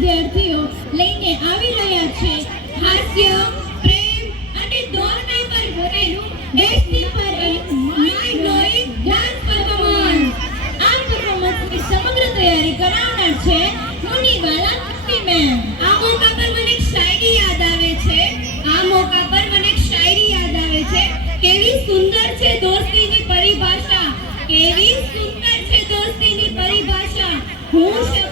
વિદ્યાર્થીઓ લઈને આવી રહ્યા છે હાસ્ય, પ્રેમ અને દોડના પર ભરેલું દેશની માઇન્ડ બ્લોઇંગ ડાન્સ પરફોર્મન્સ. આ પરફોર્મન્સની સમગ્ર તૈયારી કરાવનાર છે મુનીવાલા કૃતિ મેમ. આ મોકા પર મને એક શાયરી યાદ આવે છે. કેવી સુંદર છે દોસ્તીની પરિભાષા, કેવી સુંદર છે દોસ્તીની પરિભાષા. હું